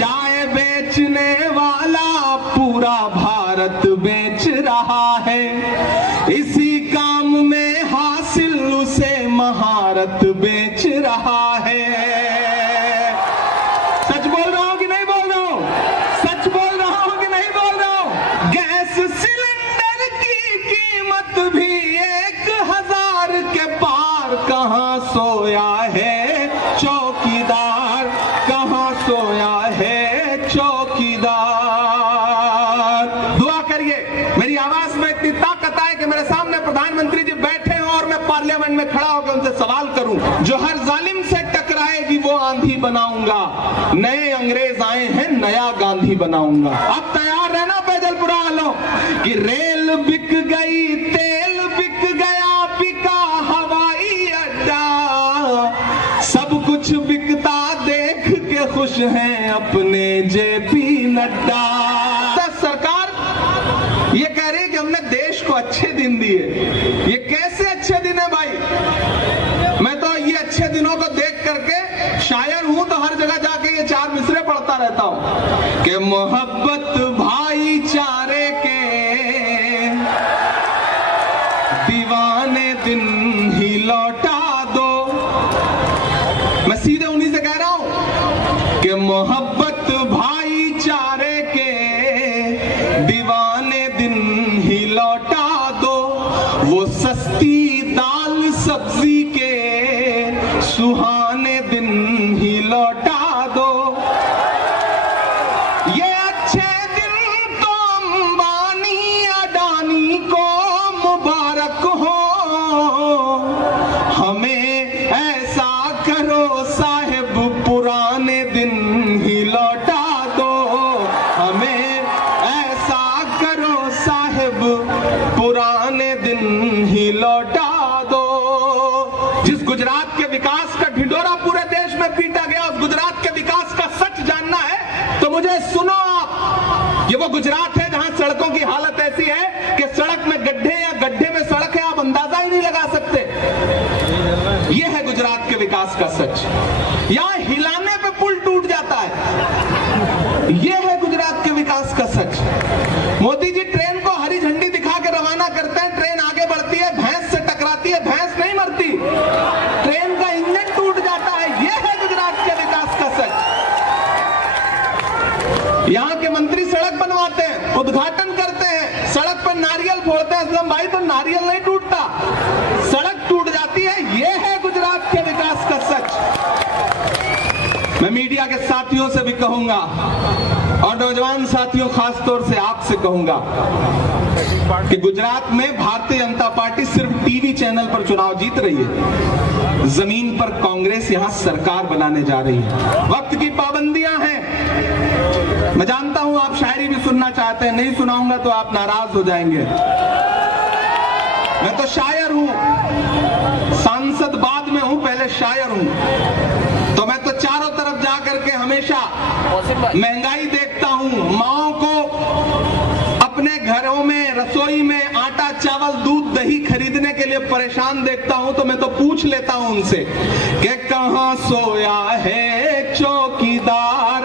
चाय बेचने वाला पूरा भारत बेच रहा है, इसी काम में हासिल उसे महारत बेच रहा है। सच बोल रहा हूं कि नहीं बोल रहा हूं? सच बोल रहा हूं कि नहीं बोल रहा हूं? गैस सिलेंडर की कीमत भी 1000 के पार, कहां सोया है चौकीदार, कहां सोया है चौकीदार। दुआ करिए मेरी आवाज में इतनी ताकत आए कि मेरे सामने प्रधानमंत्री जी बैठे हो और मैं पार्लियामेंट में खड़ा होकर उनसे सवाल करूं। जो हर जालिम से टकराएगी वो आंधी बनाऊंगा, नए अंग्रेज आए हैं नया गांधी बनाऊंगा। अब तैयार रहना बैजलपुरा वालों कि रेल बिक गई, तेल बिक गया, बिका हवाई अड्डा, सब कुछ बिकता देख के खुश हैं अपने जेपी नड्डा। सरकार ये कह रही है कि हमने देश को अच्छे दिन दिए। ये कैसे अच्छे दिन है भाई? मैं तो ये अच्छे दिनों को देख करके शायर हूं तो हर जगह जाके ये 4 मिसरे पढ़ता रहता हूं कि मोहब्बत भाईचारे के दीवाने दिन ही लौटा दो। मैं सीधे उन्हीं से कह रहा हूं कि मोहब्बत भाईचारे के दीवाने दिन ही लौटा दो, वो सस्ती दाल सब्जी के सुहाने दिन ही लौटा दो। ये अच्छे दिन तो अंबानी अडानी को मुबारक हो, हमें ऐसा करो साहिब पुराने दिन ही लौटा दो, हमें ऐसा करो साहिब पुराने दिन ही लौटा दो। जिस गुजरात के विकास का ढिंढोरा पूरे देश में पीटा गया, उस गुजरात के विकास का सच जानना है तो मुझे सुनो आप। ये वो गुजरात है जहां सड़कों की हालत ऐसी है कि सड़क में गड्ढे या गड्ढे में सड़क है, आप अंदाजा ही नहीं लगा सकते। ये है गुजरात के विकास का सच। यहां हिलाने पे पुल टूट जाता है। ये है गुजरात के विकास का सच। मोदी जी ट्रेन को हरी झंडी दिखा के रवाना करते हैं, ट्रेन आगे बढ़ती है, भैंस से टकराती है, भैंस नहीं मरती, ट्रेन का इंजन टूट जाता है। यह है गुजरात के विकास का सच। यहाँ के मंत्री सड़क बनवाते हैं, उद्घाटन करते हैं, सड़क पर नारियल फोड़ते हैं, असलम भाई तो नारियल नहीं टूटता, सड़क टूट जाती है। यह है गुजरात के विकास का सच। मैं मीडिया के साथियों से भी कहूंगा और नौजवान साथियों खास तौर से आपसे कहूंगा कि गुजरात में भारतीय जनता पार्टी सिर्फ टीवी चैनल पर चुनाव जीत रही है, जमीन पर कांग्रेस यहां सरकार बनाने जा रही है। वक्त की पाबंदियां हैं। मैं जानता हूं आप शायरी भी सुनना चाहते हैं, नहीं सुनाऊंगा तो आप नाराज हो जाएंगे। मैं तो शायर हूं, सांसद बाद में हूं, पहले शायर हूं। तो मैं तो चारों तरफ जा करके हमेशा महंगाई देखता हूं, माओं को अपने घरों में रसोई में आटा चावल दूध दही खरीदने के लिए परेशान देखता हूं, तो मैं तो पूछ लेता हूं उनसे कि कहां सोया है चौकीदार,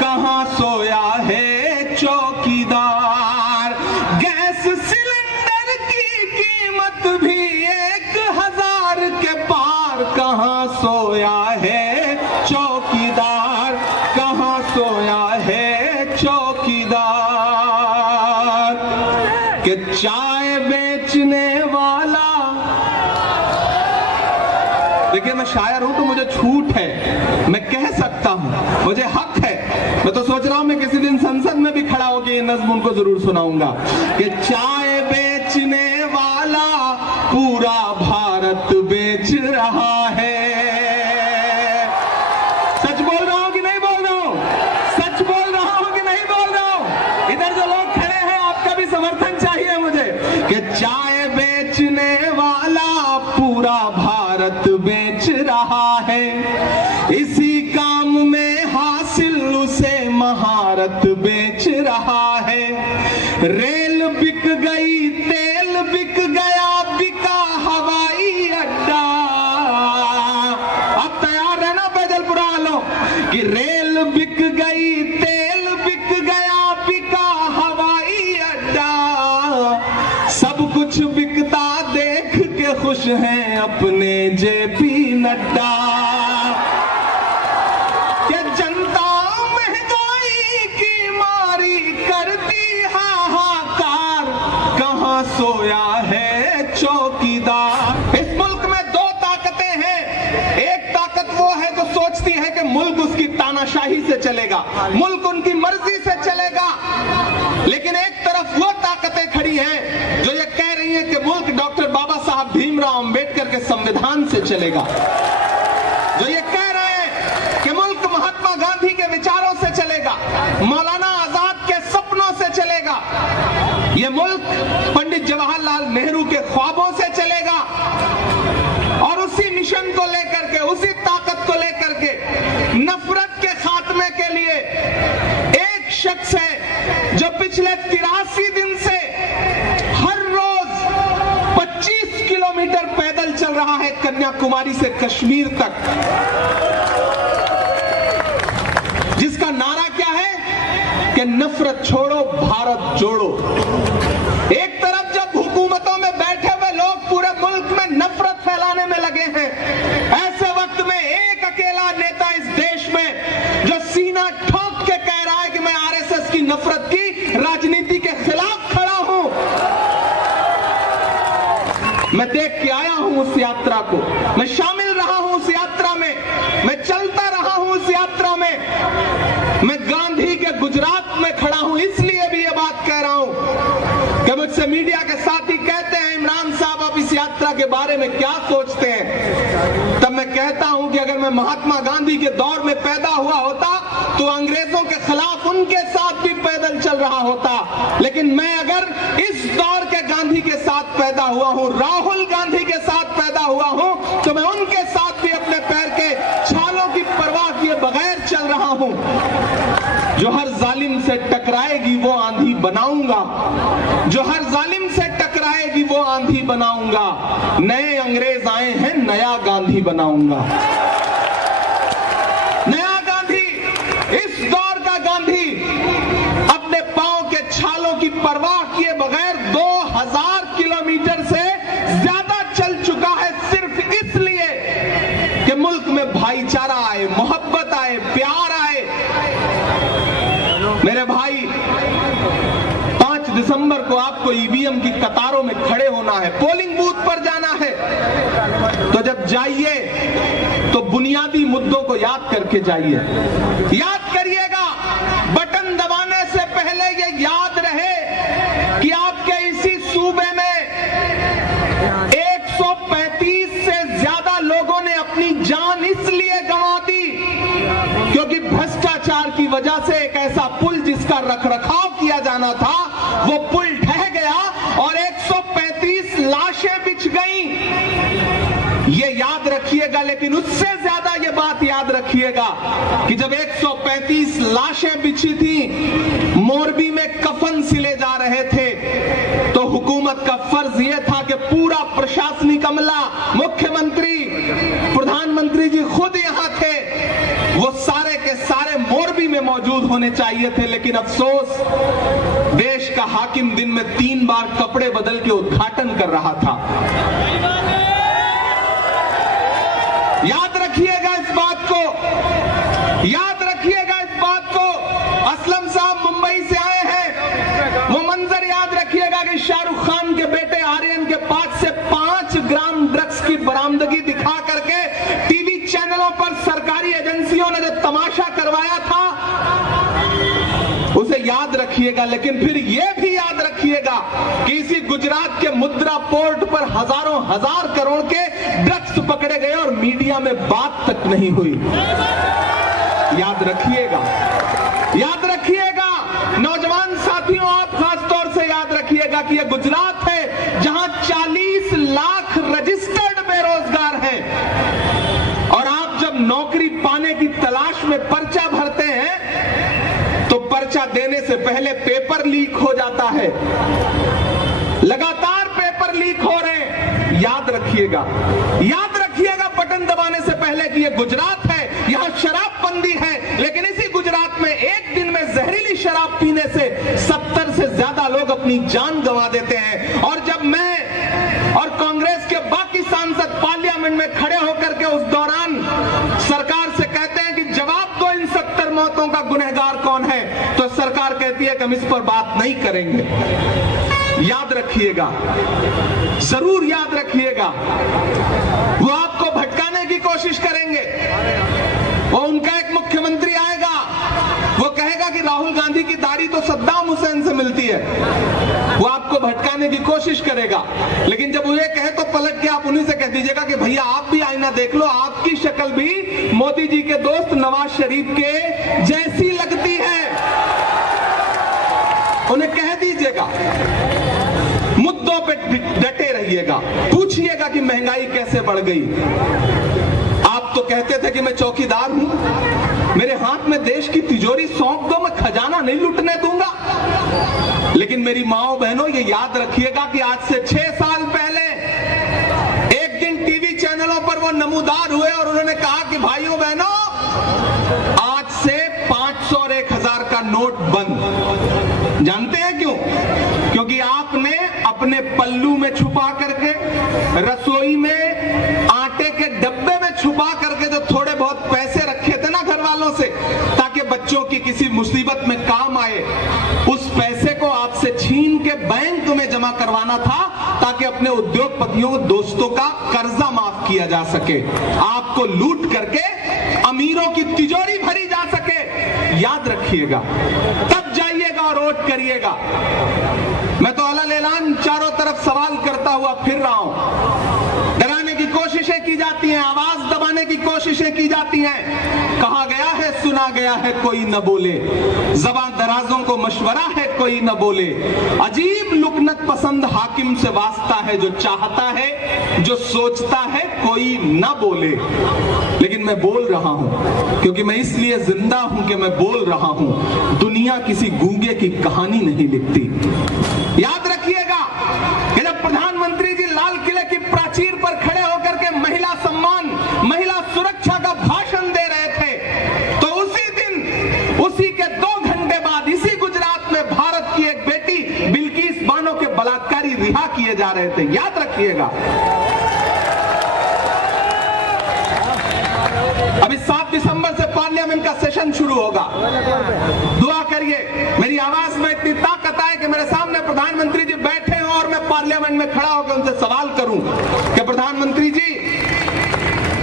कहां सोया है चौकीदार। गैस सिलेंडर की कीमत भी 1000 के पार, कहां सोया है चौकीदार, कहां सोया है चौकीदार। कि चाय बेचने वाला, देखिए मैं शायर हूं तो मुझे छूट है, मैं कह सकता हूं, मुझे हक है। मैं तो सोच रहा हूं मैं किसी दिन संसद में भी खड़ा होकर ये नज्म उनको जरूर सुनाऊंगा कि चाय बेचने वाला पूरा भारत बेच रहा है। सच बोल रहा हूं कि नहीं बोल रहा हूं? सच बोल रहा हूं कि नहीं बोल रहा हूं? इधर जो लोग खड़े हैं आपका भी समर्थन चाहिए मुझे कि चाय बेचने वाला पूरा भारत बेच रहा है, इसी काम में हासिल उसे महारत बेच रहा है। रेल बिक गई, तेल बिक गया, बिका हवाई अड्डा। अब तैयार रहना बैजलपुरा वालों कि रेल बिक गई, गई तेल, बिक गया बिका हवाई अड्डा, सब कुछ बिकता देख के खुश हैं अपने जेपी नड्डा। कि जनता महंगाई की मारी करती हाहाकार, कहां सोया है चौकीदार। इस मुल्क में दो ताकतें हैं। एक ताकत वो है जो सोचती है कि मुल्क उसकी तानाशाही से चलेगा, मुल्क उनकी मर्जी से चलेगा, लेकिन एक तरफ वो ताकतें खड़ी हैं जो ये कह रही हैं कि मुल्क डॉक्टर बाबा साहब भीमराव अंबेडकर के संविधान से चलेगा, जो ये कह रहे हैं कि मुल्क महात्मा गांधी के विचारों से चलेगा, मौलाना आजाद के सपनों से चलेगा, ये मुल्क पंडित जवाहरलाल नेहरू के ख्वाबों से चलेगा। और उसी मिशन को लेकर के, उसी ताकत को लेकर के, नफरत के खात्मे के लिए एक शख्स है जो पिछले 83 दिन से हर रोज 25 किलोमीटर पैदल चल रहा है कन्याकुमारी से कश्मीर तक, जिसका नारा क्या है कि नफरत छोड़ो भारत जोड़ो। एक तरफ जब हुकूमतों में बैठे हुए लोग पूरे मुल्क में नफरत फैलाने में लगे हैं, ऐसे वक्त में एक अकेला नेता इस देश में जो सीना ठोक के कह रहा है कि मैं आरएसएस की नफरत की राजनीति के खिलाफ खड़ा हूं। मैं देख के आया हूं उस यात्रा को, मैं शामिल रहा हूं उस यात्रा में, मैं चलता रहा हूं उस यात्रा में, मैं गांधी के गुजरात में खड़ा हूं, इसलिए भी ये बात कह रहा हूं कि मुझसे मीडिया के साथी कहते हैं इमरान साहब आप इस यात्रा के बारे में क्या सोचते हैं, तब मैं कहता हूं कि अगर मैं महात्मा गांधी के दौर में पैदा हुआ होता तो अंग्रेजों के खिलाफ उनके साथ भी पैदल चल रहा होता, लेकिन मैं अगर इस दौर के गांधी के साथ पैदा हुआ हूं, राहुल गांधी के साथ पैदा हुआ हूं, तो मैं उनके साथ भी अपने पैर के छालों की परवाह किए बगैर चल रहा हूं। जो हर जालिम से टकराएगी वो आंधी बनाऊंगा, जो हर जालिम से टकराएगी वो आंधी बनाऊंगा, नए अंग्रेज आए हैं नया गांधी बनाऊंगा। नया गांधी, इस दौर का गांधी अपने पांव के छालों की परवाह किए बगैर 2000 किलोमीटर से ज्यादा चल चुका है, सिर्फ इसलिए कि मुल्क में भाईचारा आए, मोहब्बत आए, प्यार आए। मेरे भाई 5 दिसंबर को आपको ईवीएम की कतारों में खड़े होना है, पोलिंग बूथ पर जाना है, तो जब जाइए तो बुनियादी मुद्दों को याद करके जाइए। याद करिएगा, बटन दबाने से पहले ये याद रहे कि आपके इसी सूबे में 135 से ज्यादा लोगों ने अपनी जान इसलिए गंवा दी क्योंकि भ्रष्टाचार की वजह से एक ऐसा पुल जिसका रखरखाव किया जाना था वो पुल ढह गया और 135 लाशें बिछ गईं। ये याद रखिएगा, लेकिन उससे ज्यादा ये बात याद रखिएगा कि जब 135 लाशें बिछी थी, मोरबी में कफन सिले जा रहे थे, तो हुकूमत का फर्ज यह था कि पूरा प्रशासनिक अमला, मुख्यमंत्री, प्रधानमंत्री जी खुद यहां थे, वो सारे के सारे मोरबी में मौजूद होने चाहिए थे, लेकिन अफसोस देश का हाकिम दिन में 3 बार कपड़े बदल के उद्घाटन कर रहा था। याद रखिएगा इस बात को, याद रखिएगा इस बात को। असलम साहब मुंबई से आए हैं, वो मंजर याद रखिएगा कि शाहरुख खान के बेटे आर्यन के पास से 5 ग्राम ड्रग्स की बरामदगी दिखा करके टीवी चैनलों पर सरकारी एजेंसियों ने जो तमाशा करवाया था उसे याद रखिएगा। लेकिन फिर यह भी याद रखिएगा कि इसी गुजरात के मुद्रा पोर्ट पर हजारों हजार करोड़ के ड्रग्स पकड़े गए और मीडिया में बात तक नहीं हुई। याद रखिएगा, याद रखिएगा नौजवान साथियों, आप खास तौर से याद रखिएगा कि यह गुजरात है जहां 40 लाख रजिस्टर्ड बेरोजगार हैं, और आप जब नौकरी पाने की तलाश में पर्चा भरते हैं तो पर्चा देने से पहले पेपर लीक हो जाता है, लगातार पेपर लीक हो रहे हैं। याद रखिएगा, याद रखिएगा बटन दबाने से पहले कि यह गुजरात है, यहां शराबबंदी है, लेकिन इसी गुजरात में शराब पीने से 70 से ज्यादा लोग अपनी जान गंवा देते हैं। और जब मैं और कांग्रेस के बाकी सांसद पार्लियामेंट में खड़े होकर के उस दौरान सरकार से कहते हैं कि जवाब दो, इन 70 मौतों का गुनहगार कौन है, तो सरकार कहती है कि हम इस पर बात नहीं करेंगे। याद रखिएगा, जरूर याद रखिएगा, वो आपको भटकाने की कोशिश करेंगे। वो उनका एक मुख्यमंत्री आएगा, वो कहेगा कि राहुल गांधी की दाढ़ी तो सद्दाम हुसैन से मिलती है, वो आपको भटकाने की कोशिश करेगा। लेकिन जब वो ये कहे तो पलट के आप उन्हीं से कह दीजिएगा कि भैया आप भी आईना देख लो, आपकी शक्ल भी मोदी जी के दोस्त नवाज शरीफ के जैसी लगती है, उन्हें कह दीजिएगा। मुद्दों पे डटे रहिएगा, पूछिएगा कि महंगाई कैसे बढ़ गई। आप तो कहते थे कि मैं चौकीदार हूं, मेरे हाथ में देश की तिजोरी सौंप दो, मैं खजाना नहीं लूटने दूंगा। लेकिन मेरी माओ बहनों, ये याद रखिएगा कि आज से 6 साल पहले एक दिन टीवी चैनलों पर वो नमूदार हुए और उन्होंने कहा कि भाइयों बहनों, आज से 500 और 1000 का नोट बंद। जानते हैं क्यों? क्योंकि आपने अपने पल्लू में छुपा करके, रसोई में आटे के डब्बे में छुपा करके जो थोड़े बहुत पैसे रखे थे ना घर वालों से, ताकि बच्चों की किसी मुसीबत में काम आए, उस पैसे को आपसे छीन के बैंक में जमा करवाना था, ताकि अपने उद्योगपतियों, दोस्तों का कर्जा माफ किया जा सके, आपको लूट करके अमीरों की तिजोरी भरी जा सके। याद रखिएगा, तब जाइएगा और वोट करिएगा। मैं तो अलग ऐलान चारों तरफ सवाल करता हुआ फिर रहा हूं। डराने की कोशिशें की जाती हैं, आवाज दबाने की कोशिशें की जाती हैं। कहा गया है, सुना गया है, कोई न बोले, ज़बां दराजों को मशवरा है, कोई न बोले। अजीब लुकनत पसंद हाकिम से वास्ता है, जो चाहता है, जो सोचता है, कोई न बोले। लेकिन मैं बोल रहा हूं, क्योंकि मैं इसलिए जिंदा हूं कि मैं बोल रहा हूं। दुनिया किसी गूंगे की कहानी नहीं लिखती। याद रखिएगा कि जब प्रधानमंत्री जी लाल किले की प्राचीर पर खड़े होकर के महिला सम्मान, महिला सुरक्षा का भाषण दे रहे थे, तो उसी दिन, उसी के 2 घंटे बाद, इसी गुजरात में भारत की एक बेटी बिल्किस बानो के बलात्कारी रिहा किए जा रहे थे। याद रखिएगा। अभी 7 दिसंबर से पार्लियामेंट का सेशन शुरू होगा। दुआ करिए, मेरी आवाज में इतनी ताकत आए कि मेरे सामने प्रधानमंत्री जी बैठे हों और मैं पार्लियामेंट में खड़ा होकर उनसे सवाल करूं कि प्रधानमंत्री जी,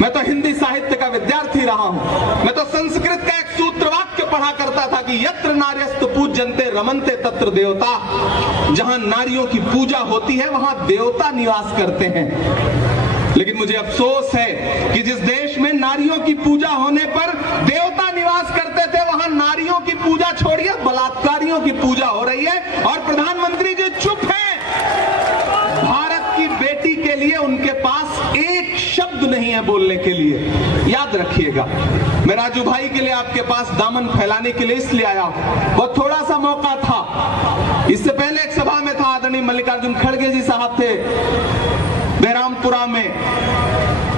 मैं तो हिंदी साहित्य का विद्यार्थी रहा हूं, मैं तो संस्कृत का एक सूत्र वाक्य पढ़ा करता था कि यत्र नार्यस्तु पूज्यन्ते रमन्ते तत्र देवता। जहां नारियों की पूजा होती है, वहां देवता निवास करते हैं। लेकिन मुझे अफसोस है कि जिस देश में नारियों की पूजा होने पर देवता निवास करते थे, वहां नारियों की पूजा छोड़िए, बलात्कारियों की पूजा हो रही है। और प्रधानमंत्री जी चुप हैं। भारत की बेटी के लिए उनके पास एक शब्द नहीं है बोलने के लिए। याद रखिएगा, मैं राजू भाई के लिए आपके पास दामन फैलाने के लिए इसलिए आया, बहुत थोड़ा सा मौका था। इससे पहले एक सभा में था, आदरणीय मल्लिकार्जुन खड़गे जी साहब थे बहरामपुरा में,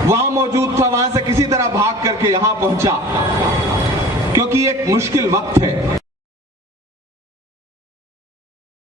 वहां मौजूद था, वहां से किसी तरह भाग करके यहां पहुंचा, क्योंकि एक मुश्किल वक्त है।